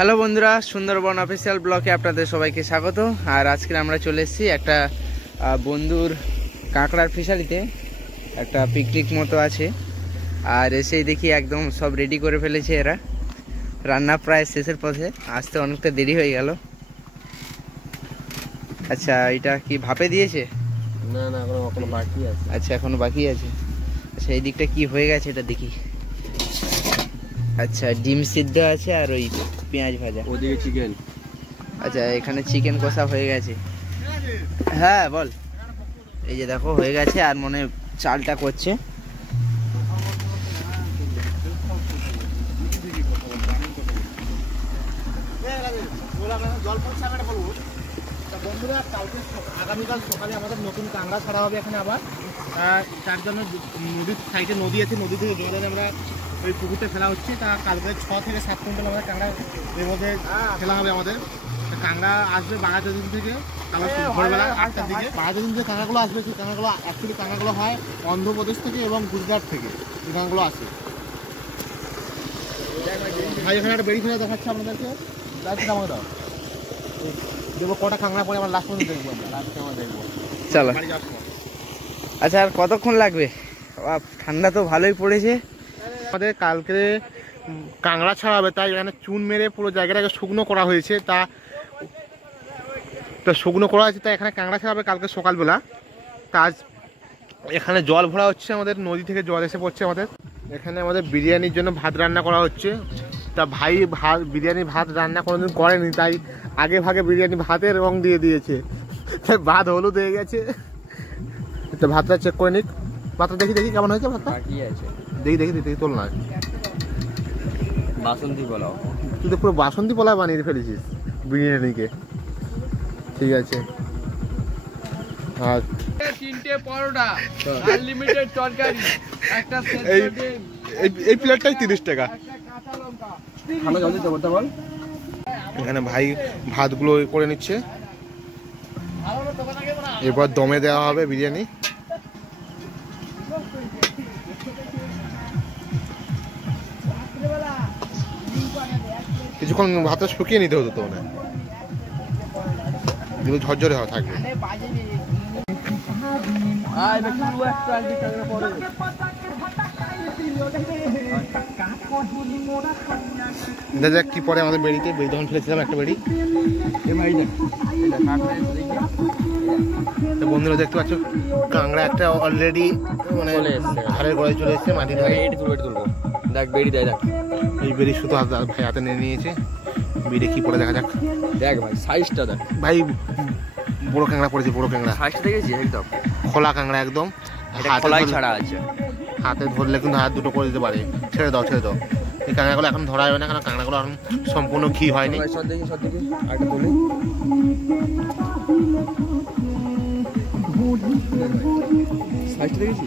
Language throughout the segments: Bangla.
হ্যালো বন্ধুরা, সুন্দরবন অফিসিয়াল ব্লকে আপনাদের সবাইকে স্বাগত। আর আজকে আমরা চলে এসেছি একটা বন্ধুর কাঁকড়ার ফিশারিতে। একটা পিকনিক মতো আছে, আর এসেই দেখি একদম সব রেডি করে ফেলেছে এরা। রান্না প্রায় শেষের পথে, আসতে অনেকটা দেরি হয়ে গেল। আচ্ছা, এটা কি ভাপে দিয়েছে? না না, এখনো বাকি আছে। আচ্ছা, এখনো বাকি আছে। আচ্ছা, এই দিকটা কি হয়ে গেছে এটা দেখি। আচ্ছা, ডিম সিদ্ধ আছে আর ওই পেঁয়াজ ভাজা, ওদিকে চিকেন। আচ্ছা, এখানে চিকেন কষা হয়ে গেছে। হ্যাঁ বল। এই যে দেখো হয়ে গেছে, আর মনে চালটা করছে। বন্ধুরা, কালকে আগামীকাল সকালে আমাদের নতুন কাঁকড়া ছাড়া হবে এখানে আবার। তার জন্য নদীর সাইডে নদী আছে, নদী থেকে জল এনে আমরা ওই পুকুরতে ফেলা হচ্ছে। তা কালকে 6 থেকে 7 কুইন্টাল আমাদের কাঁকড়া এর মধ্যে ফেলা হবে আমাদের। কাঁকড়া আসবে বাঘাযতীন থেকে ভোরবেলা 8টার দিকে। বাঘাযতীন যে কাঁকড়াগুলো আসবে, সেই কাঁকড়াগুলো অ্যাকচুয়ালি কাঁকড়াগুলো হয় অন্ধ্রপ্রদেশ থেকে এবং গুজরাট থেকে এই কাঁকড়াগুলো আসে। ভাই এখানে একটা বেড়ি ফেলা দেখাচ্ছে আপনাদেরকে, লাস্টটা আমাকে দাও, দেখবো কটা কাঁকড়া পরে আমরা লাস্ট পর্যন্ত দেখবো। আমরা লাস্ট আমরা দেখবো, চলো। আচ্ছা, আর কতক্ষণ লাগবে? ঠান্ডা তো ভালোই পড়েছে। আমাদের কালকে কাঁকড়া ছাড়া হবে, তাই এখানে চুন মেরে পুরো জায়গাটাকে শুকনো করা হয়েছে। তা শুকনো করা হয়েছে, তাই এখানে কাঁকড়া ছাড়া হবে কালকে সকালবেলা। তা আজ এখানে জল ভরা হচ্ছে, আমাদের নদী থেকে জল এসে পড়ছে আমাদের এখানে। আমাদের বিরিয়ানির জন্য ভাত রান্না করা হচ্ছে। তা ভাই বিরিয়ানি ভাত রান্না কোনোদিন করেনি, তাই আগে ভাগে বিরিয়ানি ভাতের রং দিয়ে দিয়েছে, তাই ভাত হলুদ হয়ে গেছে। তো ভাতটা চেক করে নিক, ভাতটা দেখি কেমন হয়েছে। ভাতটা দেখি তোল না, বাসন্তী পোলাও। তুই তো পুরো বাসন্তী পোলাও বানিয়ে ফেলেছিস বিরিয়ানিকে। ঠিক আছে। আর 3টে পরোটা, আনলিমিটেড তরকারি, একটা এই প্লেটটাই 30 টাকা। ভালো জলদি তো বলতে বল। এখানে ভাই ভাতগুলো করে নিচ্ছে, এরপর দমে দেওয়া হবে বিরিয়ানি। কিছুক্ষণ ভাতটা শুকিয়ে নিতে হতো তো, মানে ঝরঝরে থাকবে। দেখা কি পরে আমাদের বেড়িতে তখন ফেলেছিলাম একটা বেড়ি। বন্ধুরা দেখতে পাচ্ছ, কাঁকড়া একটা অলরেডি মানে ধারের গোড়ায় চলে এসেছে, মাটি ধারে। দেখ বেড়ি দেয়, দেখ এই বেড়ি শুধু ভাই হাতে নিয়ে নিয়েছে। বেড়ি কি পরে দেখা যাক। দেখ ভাই সাইজটা দেখ ভাই, বড় কাঁকড়া পড়েছে, বড় কাঁকড়া। সাইজটা দেখেছি একদম খোলা কাঁকড়া একদম। ছাড়া আছে, হাতে ধরলে কিন্তু হাত দুটো করে দিতে পারে। ছেড়ে দাও। এই কাঁকড়াগুলো এখন ধরা যাবে না, কারণ কাঁকড়াগুলো এখন সম্পূর্ণ ঘি হয়নি। সব দেখি আরেকটা তুলি। সাইজটা দেখেছি,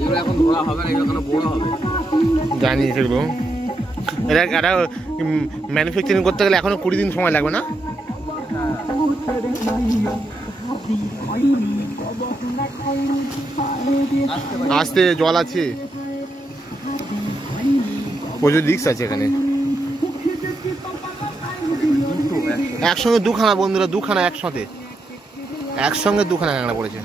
এগুলো এখন ধরা হবে না, এগুলো বড় হবে। জানি সেগুলো। এটা ম্যানুফ্যাকচারিং করতে গেলে এখনো 20 দিন সময় লাগবে না? আসতে জল আছে, প্রচুর রিস্ক আছে এখানে। একসঙ্গে দুখানা বন্ধুরা, দুখানা একসঙ্গে দুখানা কাঁকড়া পড়েছে।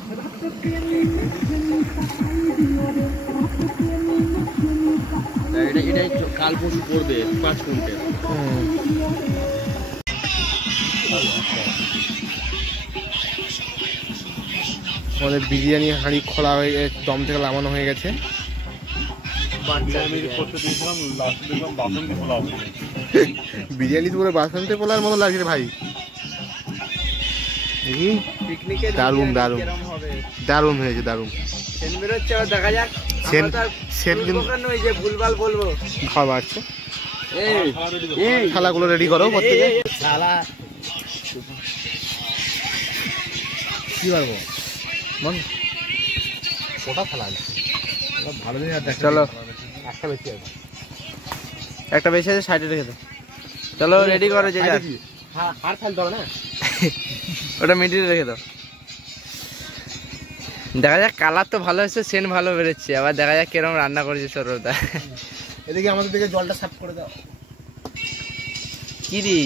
এটাই কাল পরশু করবে 5 কুইন্টাল। আমাদের বিরিয়ানি হাঁড়ি খোলা হয়ে গেছে, দম থেকে নামানো হয়ে গেছে। বিরিয়ানি তো পুরো বাসন্তী পোলার মতো লাগছে ভাই। দারুণ হয়েছে। দেখা যাক। ভুলভাল বলবো, খাওয়া আসছে। থালাগুলো রেডি করো প্রত্যেকে। কি পারবো কোটা থালা ভালো দিন। চলো, একটা বেশি আছে, সাইডে রেখে দাও। চলো রেডি করো যে যার। হার ফেলতে হবে না, ওটা মিডিলে রেখে দাও। দেখা যাক, কালার তো ভালো হয়েছে, সেন্ট ভালো বেরোচ্ছে, আবার দেখা যাক কিরকম রান্না করেছে সৌরভদা। এদিকে আমাদের দিকে জলটা সাফ করে দাও। কি রে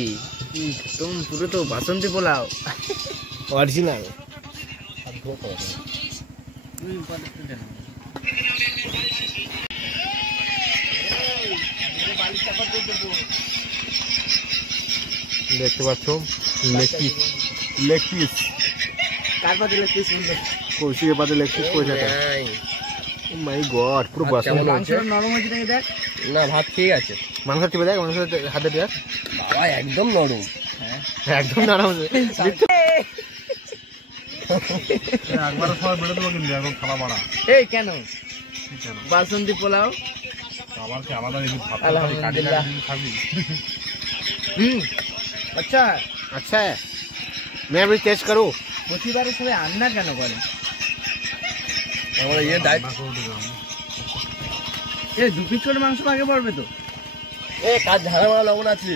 তুমি পুরো তো বাসন্তী পোলাও অরিজিনাল। দেখতে পাচ্ছ লেগ পিস কার পাতে লেগ পিস? কৌশিকের পাতে লেগ পিস করেছে। মাই গড, পুরো বাসন। মাংসটা নরম হয়েছে নাকি দেখ। না, ভাত ঠিক আছে। মাংস টিপে দেখ, মাংস হাতে দেখ, বাবা একদম নরম। একদম নরম। একবারে সবাই বেড়ে দেবো কিন্তু এখন খাওয়া বাড়া। এই কেন বাসন্তী পোলাও আবার কি আলাদা ভাত আলহামদুলিল্লাহ। খাবি? আচ্ছা अच्छा है, मैं अभी टेस्ट करूँ। প্রতিবারে সবাই রান্না কেন করে? আমার ইয়ে ডাইট। এই 2 পিস করে মাংস আগে পড়বে তো। কাজ ঝাড়া মারা লবণ আছে,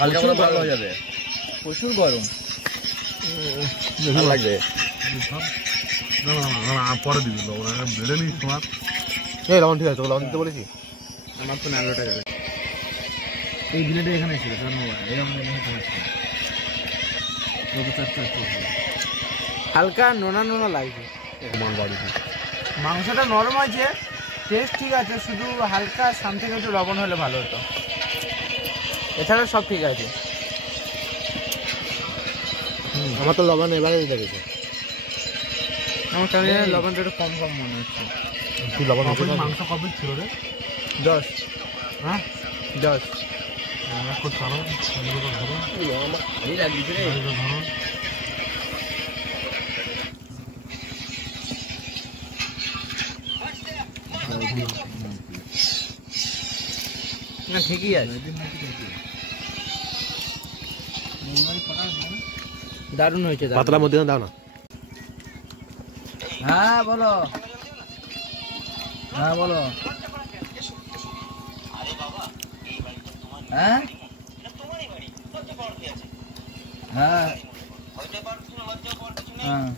হালকা করে ভালো হয়ে যাবে। প্রচুর গরম। ভালো লাগবে। পরে দিবি লবণ, বেড়ে নিস তোমার। এই লবণ ঠিক আছে, লবণ দিতে বলেছি। আমার তো নালোটা যাবে। এই বিলেটে এখানে ছিল, হালকা নোনা নোনা লাগছে। মাংসটা নরম আছে, টেস্ট ঠিক আছে, শুধু হালকা সামথিং একটু লবণ হলে ভালো হতো, এছাড়া সব ঠিক আছে। আমার তো লবণ এবারে দিতে গেছে। আমার কাছে লবণটা একটু কম কম মনে হচ্ছে। তুই লবণ মাংস কবে ছিল রে? 10। হ্যাঁ 10। ভালোই লাগছে রে। না ঠিকই আছে, দারুণ হয়েছে। পাতলার মধ্যে দাও না। হ্যাঁ বলো, হ্যাঁ বলো। হ্যাঁ হ্যাঁ হ্যাঁ।